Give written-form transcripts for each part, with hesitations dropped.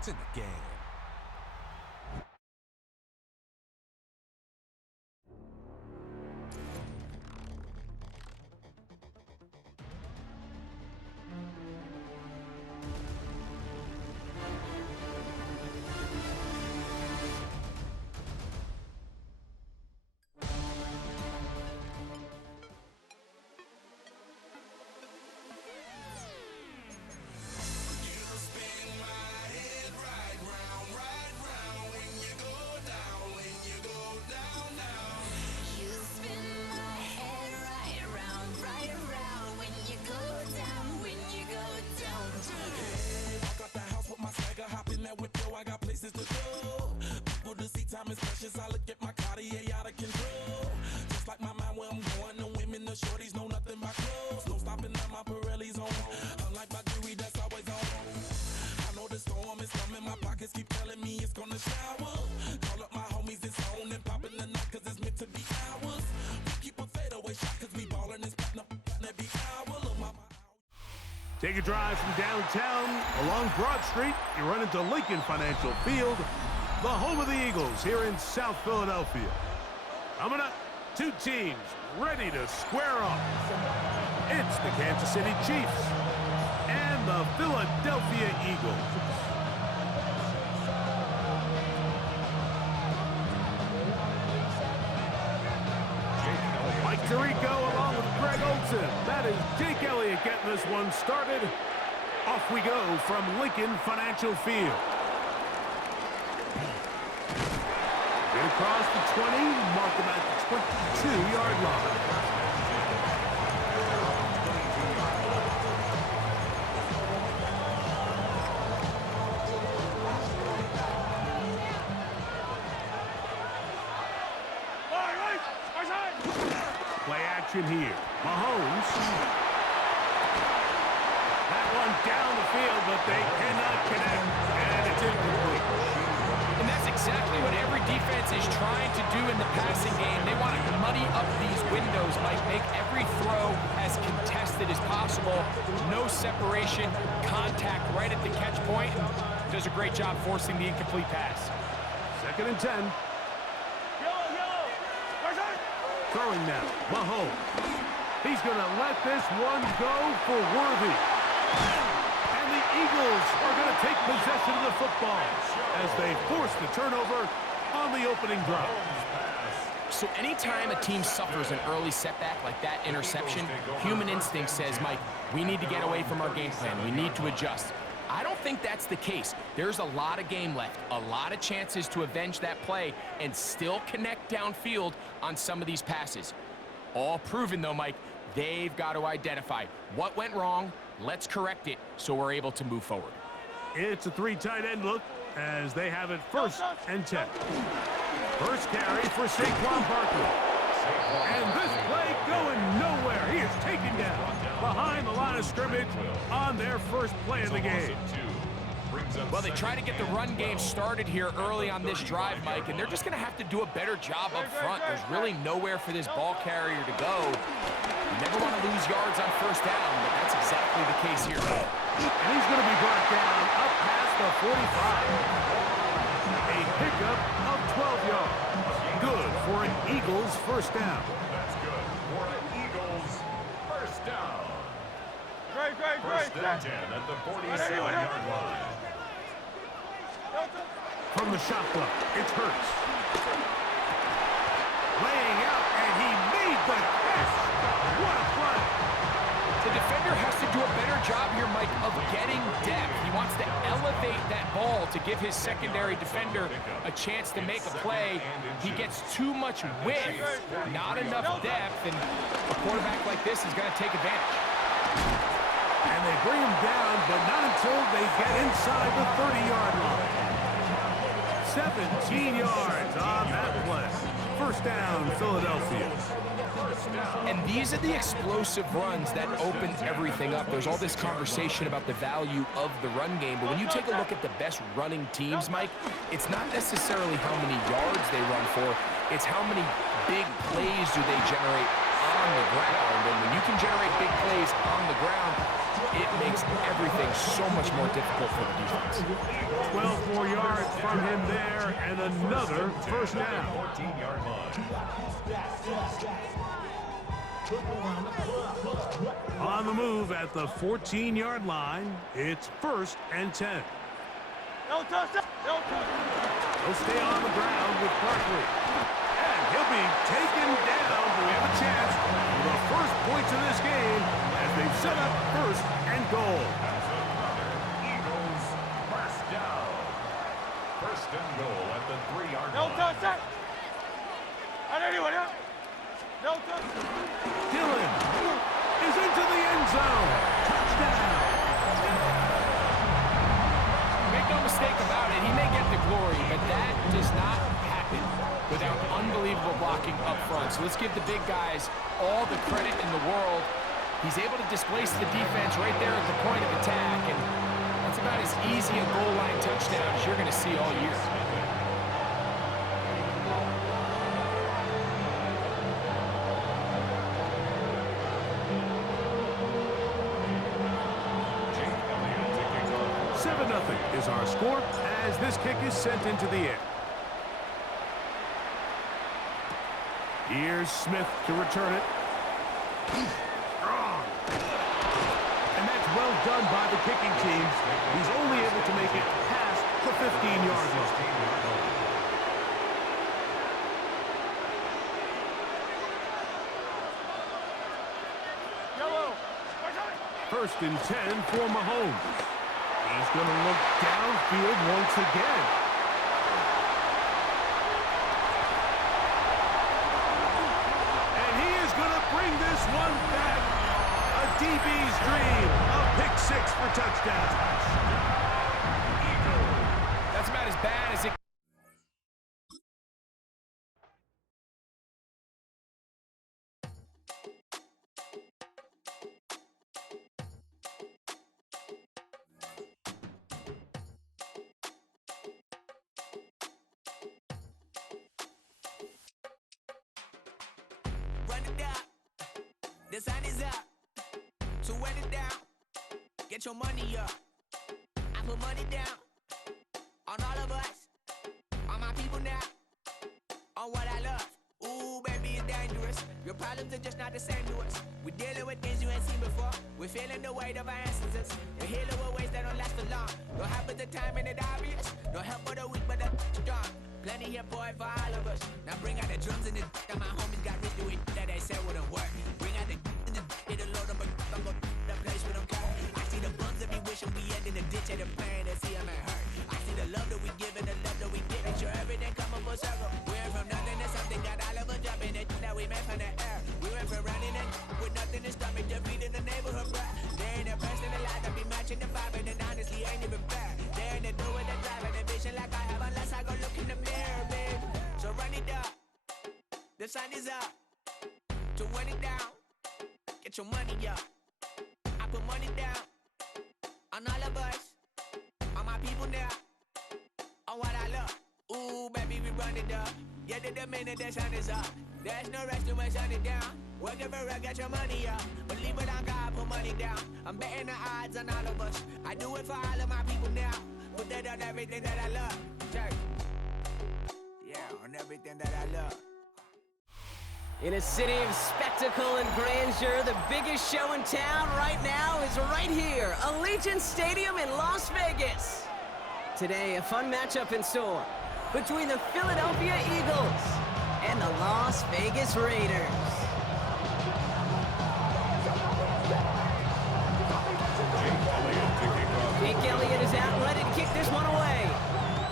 points in the game. I got places to go. People to see, time is precious. I look at my Cartier out of control. Just like my mind where I'm going. The women, the shorties know nothing but clothes. No stopping at my Pirelli's on. Unlike my jewelry that's always on. I know the storm is coming. My pockets keep telling me it's gonna shower. Call up my homies, it's on and popping the night cause it's meant to be ours. We keep a fadeaway shot cause we ballin' this platinum every hour. Look, my Take a drive from downtown along Broad Street. You run into Lincoln Financial Field, the home of the Eagles here in South Philadelphia. Coming up, two teams ready to square off. It's the Kansas City Chiefs and the Philadelphia Eagles. Mike Tirico along with Greg Olson. That is Jake Elliott getting this one started. Off we go from Lincoln Financial Field. Get across the 20, mark him at the 22-yard line. Play action here. Mahomes. That one down the field, but they cannot connect. And it's incomplete. And that's exactly what every defense is trying to do in the passing game. They want to muddy up these windows, Mike. Make every throw as contested as possible. No separation, contact right at the catch point. Does a great job forcing the incomplete pass. 2nd and 10. Throwing now, Mahomes. He's going to let this one go for Worthy. And the Eagles are going to take possession of the football as they force the turnover on the opening drive. So anytime a team suffers an early setback like that interception, human instinct says, Mike, we need to get away from our game plan. We need to adjust. I don't think that's the case. There's a lot of game left, a lot of chances to avenge that play and still connect downfield on some of these passes. All proven, though, Mike, they've got to identify what went wrong, let's correct it so we're able to move forward. It's a 3 tight end look as they have it 1st and 10. First carry for Saquon Barkley. And this play going nowhere. He is taken down behind the line of scrimmage on their first play of the game. Well, they try to get the run game started here early on this drive, Mike, and they're just going to have to do a better job up front. There's really nowhere for this ball carrier to go. You never want to lose yards on 1st down, but that's exactly the case here. And he's going to be brought down up past the 45. A pickup of 12 yards. Good for an Eagles 1st down. That's good for an Eagles 1st down. Great. 1st and 10 at the 47-yard line. From the shotgun, it's Hurts. Laying out, and he made the catch. What a play. The defender has to do a better job here, Mike, of getting depth. He wants to elevate that ball to give his secondary defender a chance to make a play. He gets too much width, not enough depth, and a quarterback like this is going to take advantage. And they bring him down, but not until they get inside the 30-yard line. 17 yards on that play. 1st down, Philadelphia. And these are the explosive runs that open everything up. There's all this conversation about the value of the run game, but when you take a look at the best running teams, Mike, it's not necessarily how many yards they run for, it's how many big plays do they generate on the ground. And when you can generate big plays on the ground, it makes makes everything so much more difficult for the defense. 12 more yards from him there, and another first down. 14-yard line. On the move at the 14-yard line, it's 1st and 10. No touchdown. No touchdown. He'll stay on the ground with Barkley. And he'll be taken down. We have a chance for the first points of this game as they've set up 1st and goal. As another Eagles first down. 1st and goal at the 3-yard No line. touchdown. No touchdown. Dillon is into the end zone. Touchdown. Make no mistake about it, he may get the glory, but that does not happen without unbelievable blocking up front. So let's give the big guys all the credit in the world. He's able to displace the defense right there at the point of attack, and that's about as easy a goal line touchdown as you're going to see all year. Is our score as this kick is sent into the air. Here's Smith to return it. Strong. And that's well done by the kicking team. He's only able to make it past the 15-yard line. 1st and 10 for Mahomes. He's going to look downfield once again. And he is going to bring this one back. A DB's dream. A pick 6 for touchdown. That's about as bad as it. Run it down. The sun is up. So run it down. Get your money up. I put money down on all of us, on my people now, on what I love. Ooh, baby, it's dangerous. Your problems are just not the same to us. We're dealing with things you ain't seen before. We're feeling the weight of our ancestors. We're healing with ways that don't last for long. No help at the time and it's obvious. No help for the weak, but the strong. Plenty here, boy, for all of us. Now bring out the drums and the that my homies got rich to it that they said wouldn't work. Bring out the and the it'll load up a I'm go the place with them cut. I see the bums that be wishing we end in the ditch and the pain that see them ain't hurt. I see the love that we give and the love that we get. Make sure everything come up full circle. We went from nothing to something, got all of us jumping it that we made from the air. We went from running it with nothing to stop it, defeating the neighborhood bruh. They ain't the best in the life that be matching the vibe, and honestly ain't even fair. They ain't the do with the drive and the vision like I have unless I go look in the mirror, babe. So run it up. The sun is up. To run it down. Get your money up. I put money down on all of us, on my people now, on what I love. Ooh, baby, we run it up. Yeah, the minute the sun is up. There's no rest to when sun it down. Working for it, get your money up. Believe it on God, put money down. I'm betting the odds on all of us. I do it for all of my people now. Put that on everything that I love. Church. Yeah, on everything that I love. In a city of spectacle and grandeur, the biggest show in town right now is right here, Allegiant Stadium in Las Vegas. Today, a fun matchup in store between the Philadelphia Eagles and the Las Vegas Raiders. Jake Elliott is out and ready to kick this one away.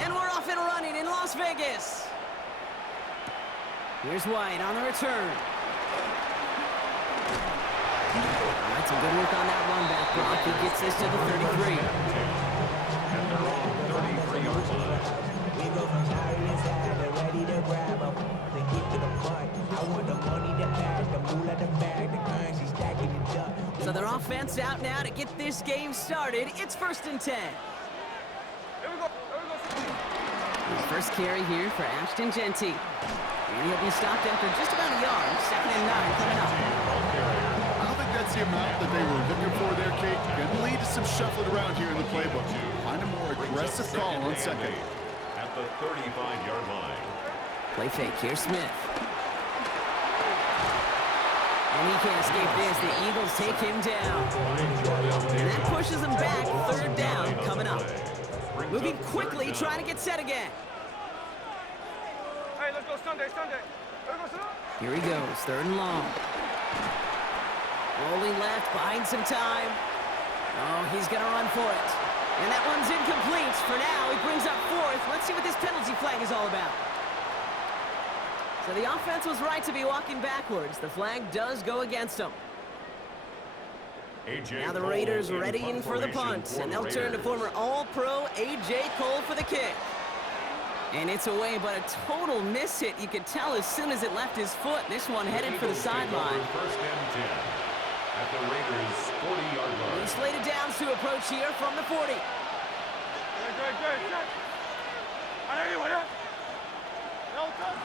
And we're off and running in Las Vegas. Here's White on the return. That's a good work on that run back, Brock. He gets this to the 33. And they're on 33-yard line. We go from side to side, they're ready to grab them. They get to the front. I want the money, the cash, the moolah, the bag, the currency stacking it up. So their offense out now to get this game started. It's 1st and 10. Here we go. First carry here for Ashton Genty. And he'll be stopped after just about a yard. 2nd and 9 coming up. I don't think that's That's the amount that they were looking for there, Kate. Going to lead to some shuffling around here in the playbook. Find a more aggressive call on second. At the 35-yard line. Play fake. Here's Smith. And he can't escape this. The Eagles take him down. And that pushes them back. Third down coming up. Moving quickly, trying to get set again. Hey, let's go Sunday. Let's go Sunday. Here he goes. Third and long. Rolling left, buying some time. Oh, he's going to run for it. And that one's incomplete. For now, he brings up fourth. Let's see what this penalty flag is all about. So the offense was right to be walking backwards. The flag does go against them. Now the Raiders readying for the punt, and they'll turn to former All-Pro A.J. Cole for the kick. And it's away, but a total miss hit. You could tell as soon as it left his foot. This one headed for the sideline. First and 10 at the Raiders' 40-yard line. He's slated down to approach here from the 40. Good. I know you want it. No touch.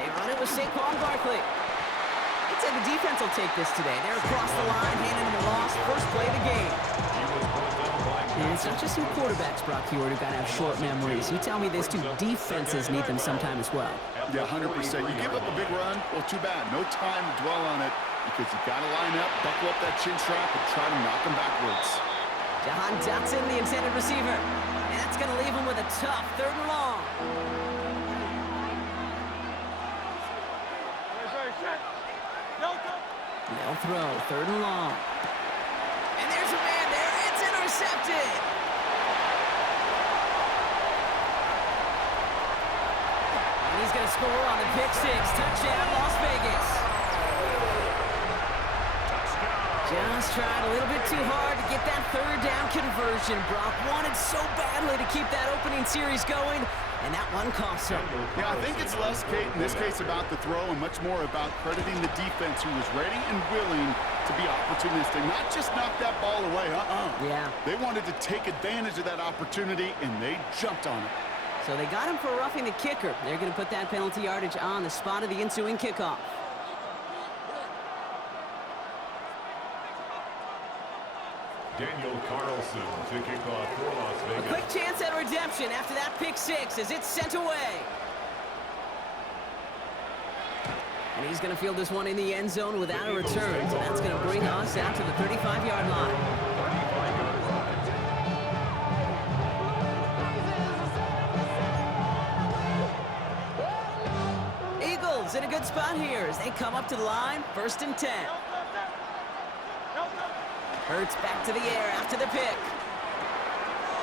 They run it with Saquon Barkley. I'd say the defense will take this today. They're across the line, handing him a loss. First play of the game. And it's not just some quarterbacks, Brock Hewitt, who got to have short memories. You tell me these two defenses need them sometime as well. Yeah, 100%. You give up a big run, well, too bad. No time to dwell on it because you got to line up, buckle up that chin strap, and try to knock them backwards. Jahan Dotson, the intended receiver. And that's going to leave him with a tough third and long. They'll throw, third and long. And there's a man there. It's intercepted. And he's going to score on the pick six. Touchdown, Las Vegas. Just tried a little bit too hard to get that third down conversion. Brock wanted so badly to keep that opening series going, and that one cost him. Yeah, I think it's less, Kate, in this case about the throw and much more about crediting the defense who was ready and willing to be opportunistic, not just knock that ball away. Yeah. They wanted to take advantage of that opportunity, and they jumped on it. So they got him for roughing the kicker. They're going to put that penalty yardage on the spot of the ensuing kickoff. Daniel Carlson to kick off for Las Vegas. A quick chance at redemption after that pick six as it's sent away. And he's going to field this one in the end zone without a return. So that's going to bring us out to the 35-yard line. 35-yard line. Eagles in a good spot here as they come up to the line. First and 10. Hurts back to the air after the pick.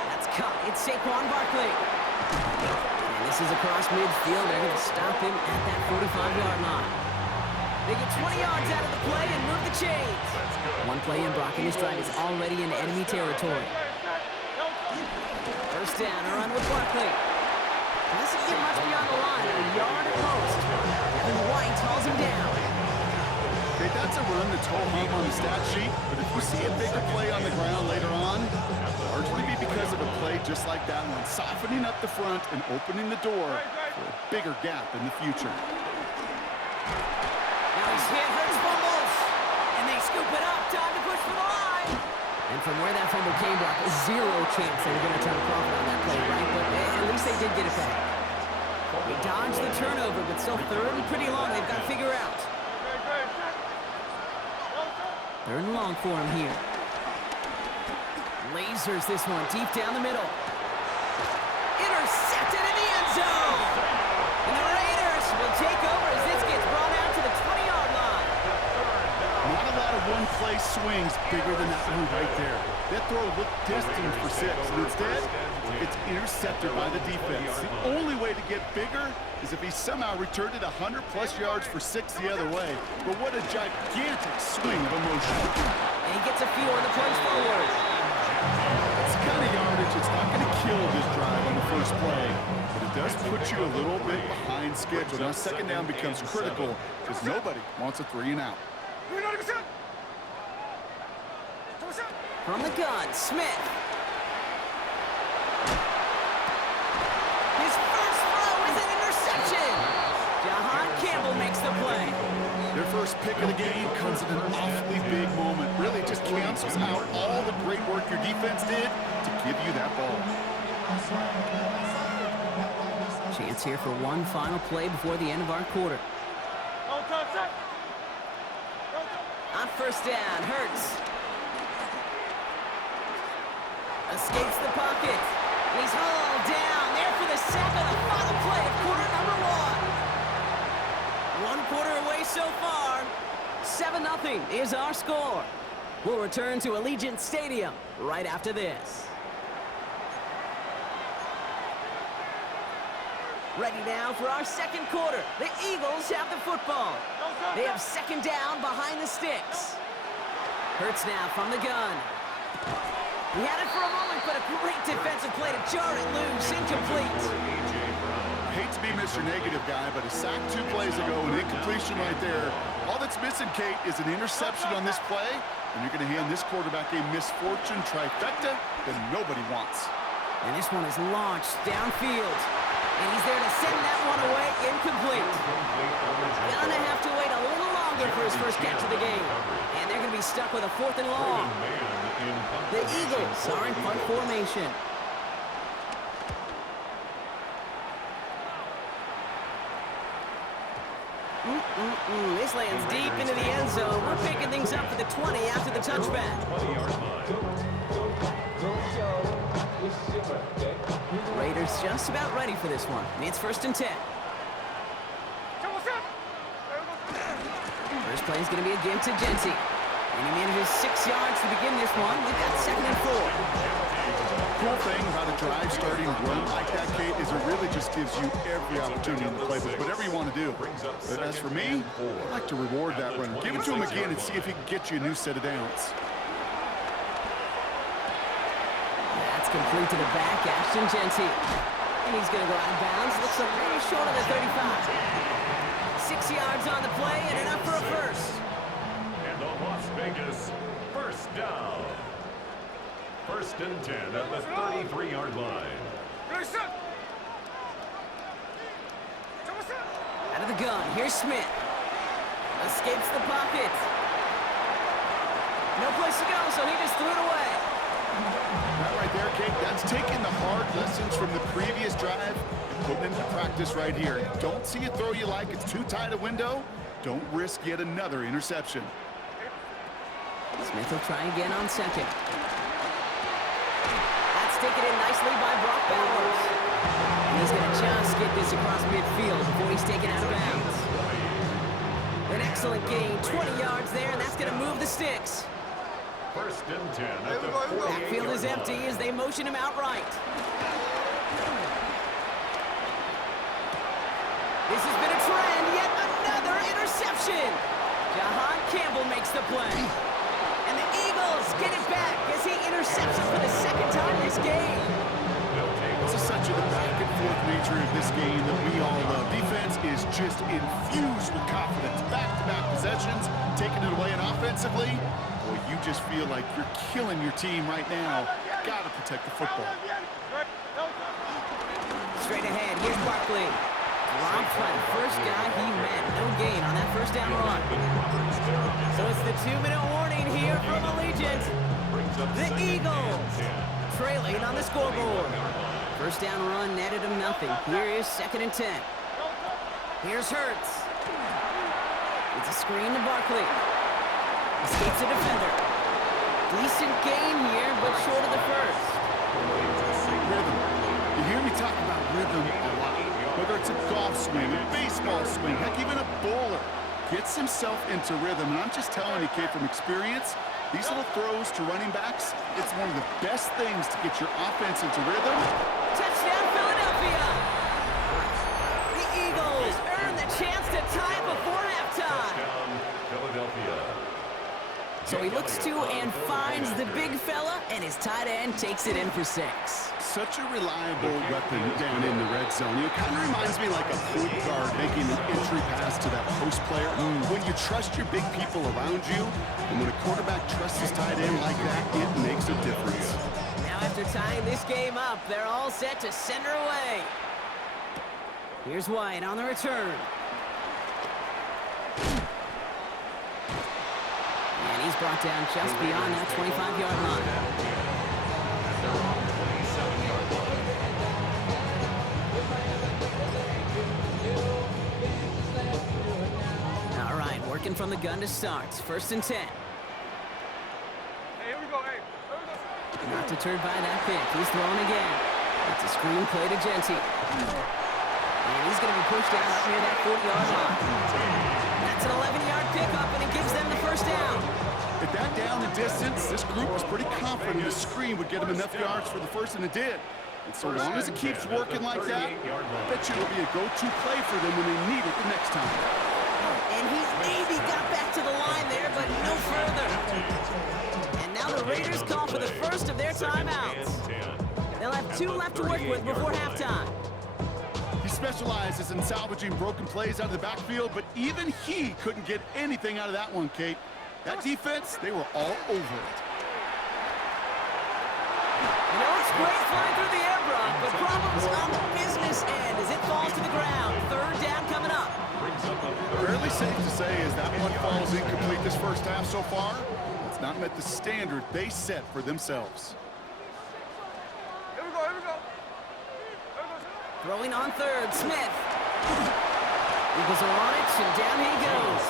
That's caught. It's Saquon Barkley. And this is across midfield. They're going to stop him at that 45-yard line. They get 20 yards out of the play and move the chains. One play in, Brock, and this drive is already in enemy territory. First down, a run with Barkley. Doesn't get much beyond the line, a yard at most. Devin White hauls him down. Okay, that's a run that's ho-hum on the stat sheet, but if you see a bigger play on the ground later on, largely be because of a play just like that one, softening up the front and opening the door for a bigger gap in the future. Now he's hit, Hurts fumbles, and they scoop it up. Time to push for the line. And from where that fumble came, Brock, zero chance they were going to turn a profit on that play, right? But at least they did get it back. They dodged the turnover, but still third and pretty long. They've got to figure out. Third and long for him here. Lasers this one deep down the middle. Intercepted in the end zone. And the Raiders will take over as this gets brought out to the 20-yard line. Not a lot of one-play swings bigger than that one right there. That throw looked destined for 6, and instead, it's intercepted by the defense. The only way to get bigger is if he somehow returned it 100-plus yards for 6 the other way. But what a gigantic swing of emotion. And he gets a few on the punch forward. It's the kind of yardage it's not going to kill this drive on the first play, but it does put you a little bit behind schedule. Now second down becomes critical because nobody wants a 3 and out. From the gun, Smith. His first throw is an interception. Jahan Campbell makes the play. Their first pick of the game comes at an awfully big moment. Really just cancels out all the great work your defense did to give you that ball. Chance here for one final play before the end of our quarter. On first down, Hurts. Escapes the pocket. And he's hauled down there for the sack on the final play of quarter number one. One quarter away so far. 7-0 is our score. We'll return to Allegiant Stadium right after this. Ready now for our second quarter. The Eagles have the football. They have second down behind the sticks. Hurts now from the gun. He had it for a moment, but a great defensive play to jar it loose. Incomplete. I hate to be Mr. Negative guy, but a sack 2 plays ago, an incompletion right there. All that's missing, Kate, is an interception on this play, and you're going to hand this quarterback a misfortune trifecta that nobody wants. And this one is launched downfield. And he's there to send that one away, incomplete. Gonna have to wait a little longer for his first catch of the game. And they're gonna be stuck with a 4th and long. The Eagles are in punt formation. This lands deep into the end zone. We're picking things up for the 20 after the touchback. Raiders just about ready for this one. It's 1st and 10. First play is going to be a give to Genty. And he manages 6 yards to begin this one. We've got 2nd and 4. Cool thing about a drive starting run like that, Kate, is it really just gives you every opportunity in the playbook, whatever you want to do. But as for me, I like to reward that run. Give it to him again and see if he can get you a new set of downs. Complete to the back, Ashton Genty. And he's going to go out of bounds. Looks a little short of the 35. 6 yards on the play and enough for a first. And the Las Vegas first down. 1st and 10 at the 33-yard line. Out of the gun, here's Smith. Escapes the pocket. No place to go, so he just threw it away. That right there, Kate, that's taking the hard lessons from the previous drive and putting into practice right here. Don't see a throw you like, it's too tight a window. Don't risk yet another interception. Smith will try again on 2nd. That's taken in nicely by Brock Bowers. And he's going to just get this across midfield before he's taken out of bounds. An excellent gain, 20 yards there, and that's going to move the sticks. 1st and 10 at the 48-yard line. Backfield is empty as they motion him outright. This has been a trend, yet another interception. Jahan Campbell makes the play. And the Eagles get it back as he intercepts it for the 2nd time this game. This is such a back-and-forth nature of this game that we all love. Defense is just infused with confidence. Back-to-back possessions, taking it away, and offensively, boy, you just feel like you're killing your team right now. Got to protect the football. Straight ahead, here's Barkley. Dropped by the first guy he met. No gain on that first down run. So it's the 2-minute warning here from Allegiant. The Eagles trailing on the scoreboard. First down run netted him nothing. Here is 2nd and 10. Here's Hurts. It's a screen to Barkley. Escapes a defender. Decent gain here, but short of the first. Rhythm. You hear me talk about rhythm a lot. Whether it's a golf swing, a baseball swing, heck, even a bowler gets himself into rhythm. And I'm just telling you, kid, from experience, these little throws to running backs, it's one of the best things to get your offense into rhythm. Touchdown, Philadelphia! The Eagles earn the chance to tie before halftime. Philadelphia. So he looks to and finds the big fella, and his tight end takes it in for 6. Such a reliable weapon down in the red zone. It kind of reminds me like a point guard making an entry pass to that post player. When you trust your big people around you, and when a quarterback trusts his tight end like that, it makes a difference. Now after tying this game up, they're all set to send her away. Here's White on the return. And he's brought down just beyond that 25-yard line. All right, working from the gun to start. 1st and 10. Hey, here we go. Hey, Not deterred by that pick. He's throwing again. It's a screen play to Genty. And he's going to be pushed out up near that 40-yard line. That's an 11-yard pickup, and it gives them the 1st down. At that down and distance, this group was pretty confident the screen would get him enough yards for the 1st, and it did. And so long as it keeps working like that, I bet you it'll be a go-to play for them when they need it the next time. And he maybe got back to the line there, but no further. And now the Raiders call for the first of their timeouts. They'll have 2 left to work with before halftime. He specializes in salvaging broken plays out of the backfield, but even he couldn't get anything out of that one, Kate. That defense, they were all over it. You know, it's great flying through the air, Brock, but problems on the business end as it falls to the ground. 3rd down coming up. Fairly safe to say as that one falls incomplete this 1st half so far, it's not met the standard they set for themselves. here we go. Here we go. Throwing on 3rd, Smith. Eagles are on it, and down he goes.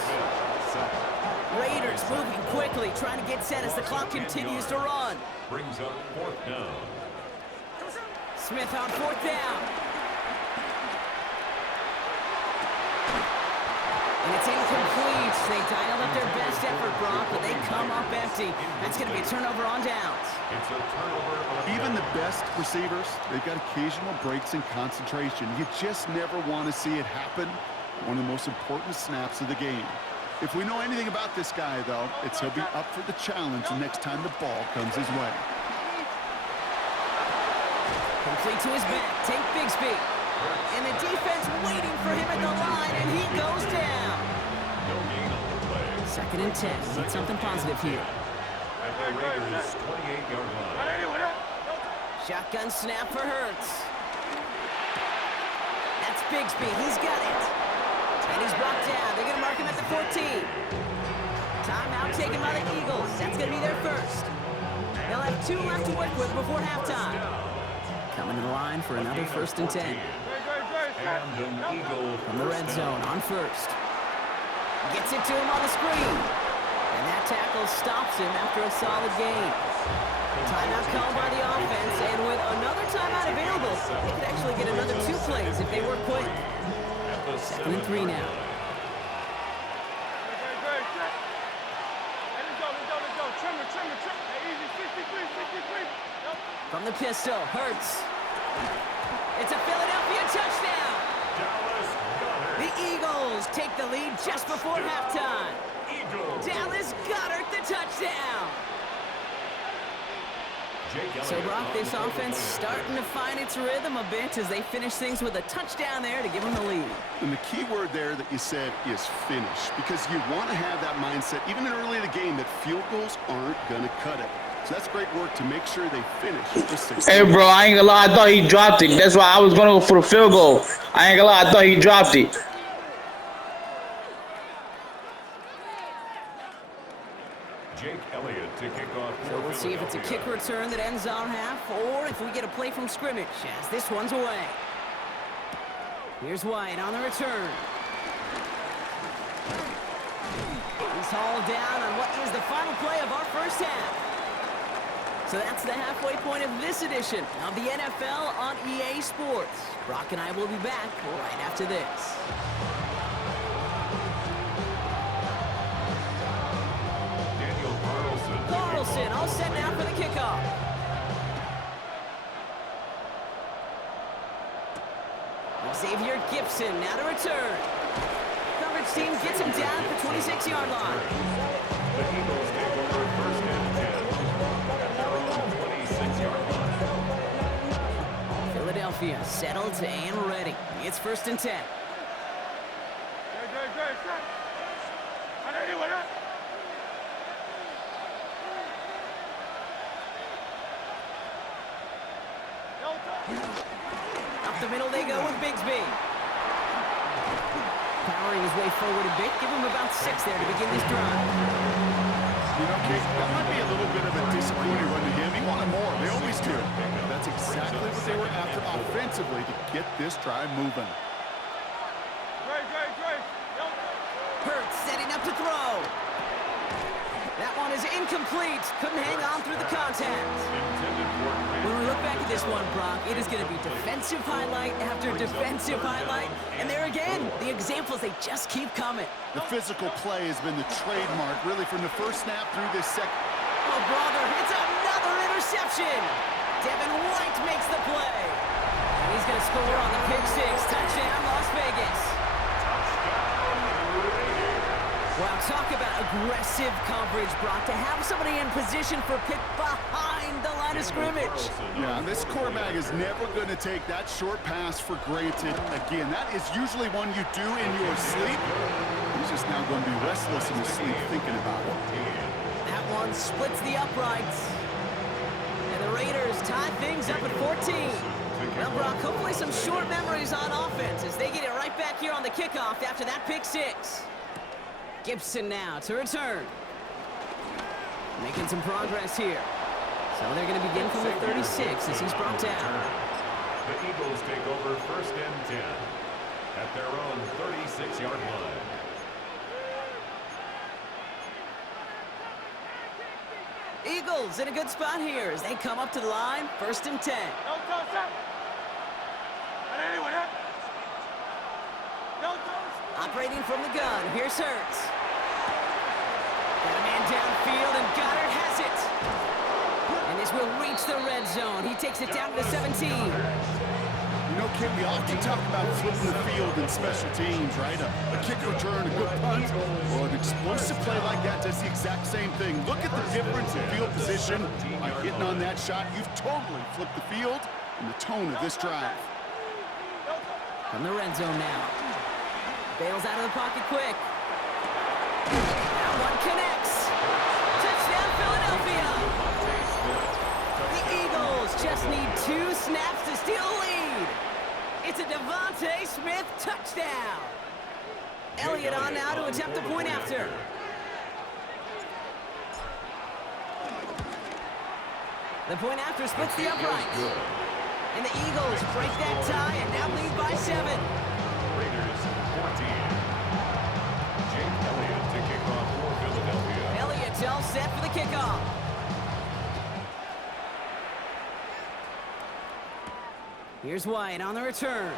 Raiders moving quickly, trying to get set as the clock continues to run. Brings up 4th down. Smith on 4th down. And it's incomplete. They dialed up their best effort, Brock, but they come up empty. That's going to be a turnover on downs. It's a turnover on Even the best receivers, they've got occasional breaks in concentration. You just never want to see it happen. One of the most important snaps of the game. If we know anything about this guy, though, it's he'll be up for the challenge the next time the ball comes his way. Complete to his back. Take Bigsby. And the defense waiting for him at the line, and he goes down. no gain on the play. 2nd and 10. Need something positive here. At the Raiders' 28-yard line. Shotgun snap for Hurts. That's Bigsby. He's got it. And he's brought down. They're going to mark him at the 14. Timeout taken by the Eagles. That's going to be their 1st. They'll have 2 left to work with before halftime. Coming to the line for another 1st and 10. And an Eagle From the red zone on 1st. Gets it to him on the screen. And that tackle stops him after a solid gain. Timeout called by the offense, and with another timeout available, they could actually get another 2 plays if they work quick. 2nd and 3 now. From the pistol, Hurts. It's a Philadelphia touchdown. The Eagles take the lead just before halftime. Dallas Goedert the touchdown. So, Brock, this offense starting to find its rhythm a bit as they finish things with a touchdown there to give them the lead. And the key word there that you said is finish, because you want to have that mindset, even early in the game, that field goals aren't going to cut it. So that's great work to make sure they finish. Hey, bro, I ain't gonna lie. I thought he dropped it. That's why I was gonna go for the field goal. I ain't gonna lie. I thought he dropped it. Jake Elliott to kick off. So we'll see if it's a kick return that ends on half, or if we get a play from scrimmage, as this one's away. Here's White on the return. He's hauled down on what is the final play of our 1st half. So that's the halfway point of this edition of the NFL on EA Sports. Brock and I will be back right after this. Carlson all set now for the kickoff. Xavier Gibson now to return. Coverage team gets him down at the 26-yard line. The Eagles take over 1st and 10 at their own 26-yard line. Philadelphia settled and ready. It's 1st and 10. Up the middle they go with Bigsby. Powering his way forward a bit. Give him about 6 there to begin this drive. You know, Kate, that might be a little bit of a disappointing run to him. He wanted more. They always do. That's exactly what they were after offensively to get this drive moving. Hurts setting up to throw. That one is incomplete. Couldn't hang on through the contact. When we look back at this one, Brock, it is going to be defensive highlight after defensive highlight. And there again, the examples, they just keep coming. The physical play has been the trademark, really, from the first snap through this second. Oh, brother, it's another interception. Devin White makes the play. And he's going to score on the pick six. Touchdown, Las Vegas. Wow, talk about aggressive coverage, Brock. To have somebody in position for pick behind the line of scrimmage. Yeah, this quarterback is never going to take that short pass for granted again. That is usually one you do in your sleep. He's just now going to be restless in his sleep thinking about it. That one splits the uprights. And the Raiders tie things up at 14. Well, Brock, hopefully some short memories on offense as they get it right back here on the kickoff after that pick six. Gibson now to return. Making some progress here. So they're going to begin from the 36 as he's brought down. The Eagles take over 1st and 10 at their own 36-yard line. Eagles in a good spot here as they come up to the line. 1st and 10. Operating from the gun, here's Hurts. Got a man downfield, and Goddard has it. And this will reach the red zone. He takes it down to the 17. You know, Kim, we often talk about flipping the field in special teams, right? A kick return, a good punt, or an explosive play like that does the exact same thing. Look at the difference in field position. By hitting on that shot, you've totally flipped the field and the tone of this drive. From the red zone now. Bails out of the pocket quick. That one connects. Touchdown, Philadelphia. The Eagles just need 2 snaps to steal a lead. It's a Devontae Smith touchdown. Elliott on now to attempt the point after. The point after splits the uprights. And the Eagles break that tie and now lead by 7. Raiders 14. Jake Elliott to kick off for Philadelphia. Elliott's all set for the kickoff. Here's White on the return.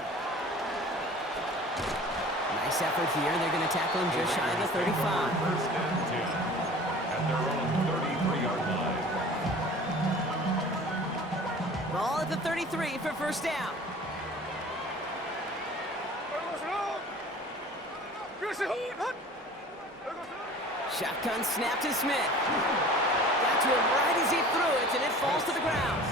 Nice effort here. They're going to tackle him just shy of the 35. 1st and 10 at their own 33-yard line. Ball at the 33 for 1st down. Shotgun snap to Smith. Got to him right as he threw it, and it falls to the ground.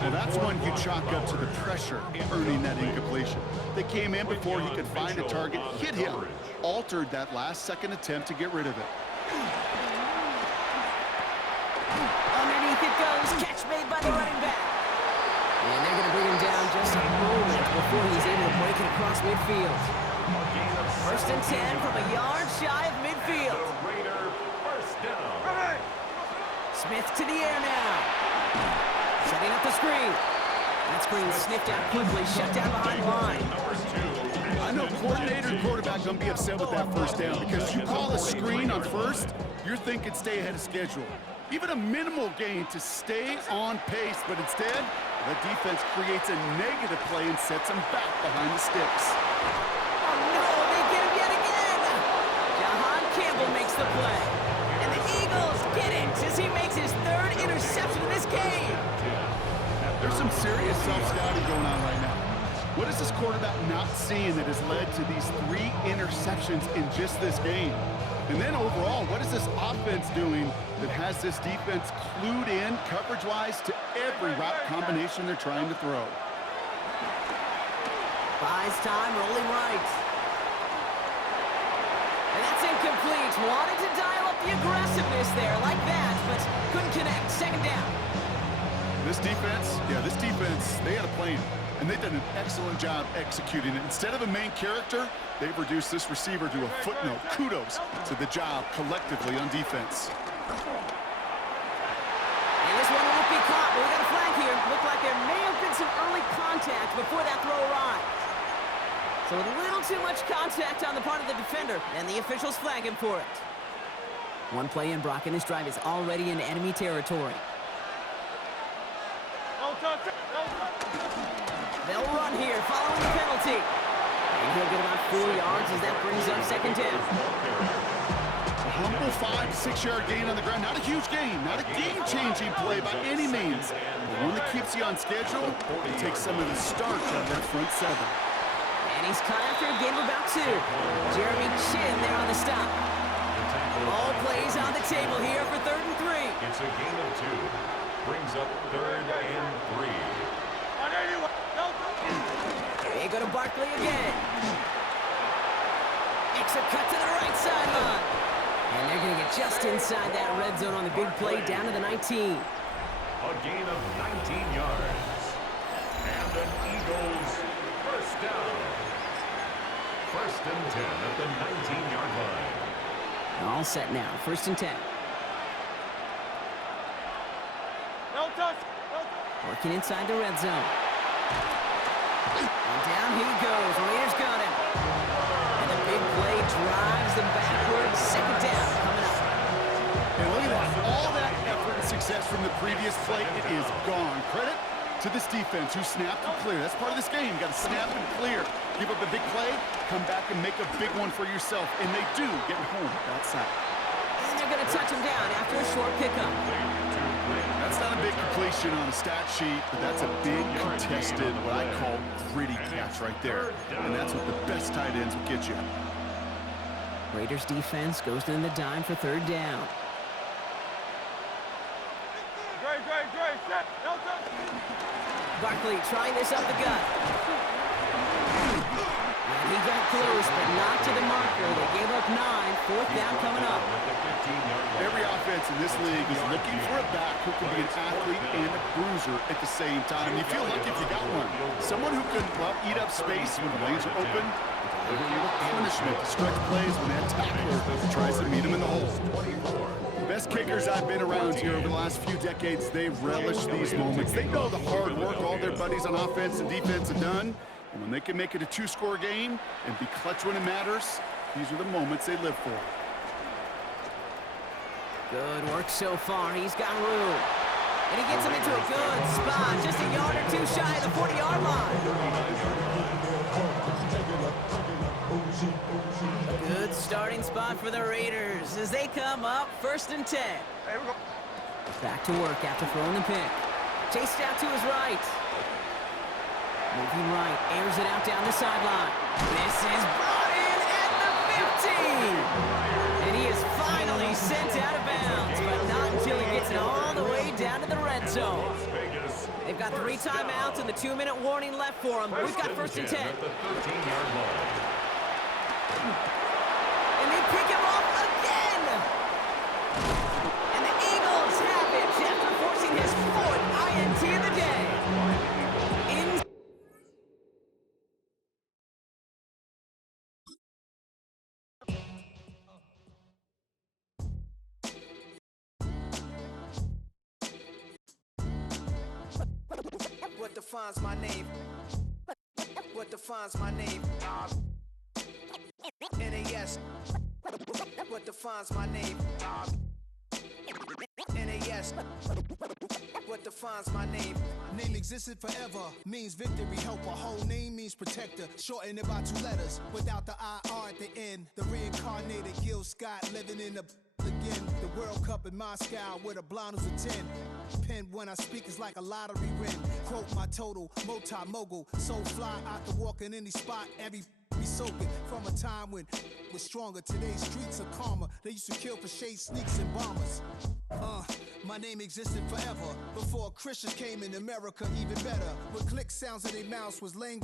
Well, that's one you chalk up to the pressure earning that incompletion. They came in before he could find a target, hit him, altered that last-second attempt to get rid of it. Underneath it goes. Catch made by the running back. And they're going to bring him down just a moment before he's able to break it across midfield. 1st and 10 from a yard shy of midfield. Raider 1st down. Smith to the air now. Setting up the screen. That screen sniffed out quickly, shut down behind the line. I know coordinator and quarterback don't be upset with that 1st down because you call a screen on 1st, you're thinking stay ahead of schedule. Even a minimal gain to stay on pace, but instead, the defense creates a negative play and sets them back behind the sticks. Oh no, they get him yet again! Jahan Campbell makes the play. And the Eagles get it as he makes his 3rd interception in this game. There's some serious self-scouting going on right now. What is this quarterback not seeing that has led to these 3 interceptions in just this game? And then overall, what is this offense doing that has this defense clued in coverage-wise to every route combination they're trying to throw? Buys time, rolling right. And that's incomplete. Wanted to dial up the aggressiveness there like that, but couldn't connect. 2nd down. This defense, they had a plan, and they've done an excellent job executing it. Instead of a main character, they've reduced this receiver to a footnote. Kudos to the job collectively on defense. And this one won't be caught, but we got a flag here. Looked like there may have been some early contact before that throw arrived. So a little too much contact on the part of the defender, and the officials flag him for it. One play in, Brock, and this drive is already in enemy territory. They'll run here following the penalty. And he'll get about 4 yards as that brings up second down. A humble 5 to 6 yard gain on the ground. Not a huge gain, not a game-changing play by any means, but one that keeps you on schedule and takes some of the starch out of that front seven. And he's caught after a gain of about 2. Jeremy Chin there on the stop. All plays on the table here for 3rd and 3. It's a gain of 2. Brings up 3rd and 3. They go to Barkley again. Makes a cut to the right sideline. And they're going to get just inside that red zone on the big play down to the 19. A gain of 19 yards. And an Eagles first down. 1st and 10 at the 19-yard line. All set now. 1st and 10. Working inside the red zone. And down he goes. Raiders got him. And the big play drives them backwards. 2nd down coming up. And look at that. All that effort and success from the previous play, it is gone. Credit to this defense who snapped and cleared. That's part of this game. You got to snap and clear. Give up a big play, come back and make a big one for yourself. And they do get home that sack. And they're going to touch him down after a short pickup. That's not a big completion on the stat sheet, but that's a big contested, what I call gritty catch right there. And that's what the best tight ends will get you. Raiders defense goes in the dime for 3rd down. Barkley trying this up the gut. And he got close, but not to the marker. They gave up 9. 4th down coming up. Every offense in this league is looking for a back who can be an athlete and a bruiser at the same time. You feel lucky if you got one. Someone who can, well, eat up space when the lanes are open, and deliver you a punishment to stretch plays when that tackler tries to meet him in the hole. The best kickers I've been around here over the last few decades, they relish these moments. They know the hard work all their buddies on offense and defense have done. And when they can make it a 2-score game and be clutch when it matters, these are the moments they live for. Good work so far. He's got room. And he gets him into a good spot. Just a yard or 2 shy of the 40-yard line. Good starting spot for the Raiders as they come up 1st and 10. Back to work after throwing the pick. Chased out to his right. Moving right, airs it out down the sideline. This is brought in at the 15. And he is finally sent out of bounds, but not until he gets it all the way down to the red zone. They've got 3 timeouts and the 2-minute warning left for them. We've got 1st and 10. At the 13-yard line. And they pick him off again. And the Eagles have it after forcing his 4th INT of the day. What defines my name? What defines my name? NAS. What defines my name? NAS. What defines my name? Name existed forever, means victory, helper. Whole name means protector, shorten it by 2 letters. Without the IR at the end, the reincarnated Gil Scott living in the again. The World Cup in Moscow with a blind who's a 10. Pen when I speak is like a lottery win. Quote my total, multi-mogul. So fly, I can walk in any spot, every be soaking. From a time when was stronger. Today's streets are calmer. They used to kill for shade sneaks and bombers. My name existed forever. Before Christians came in America, even better. With click sounds in their mouths was language.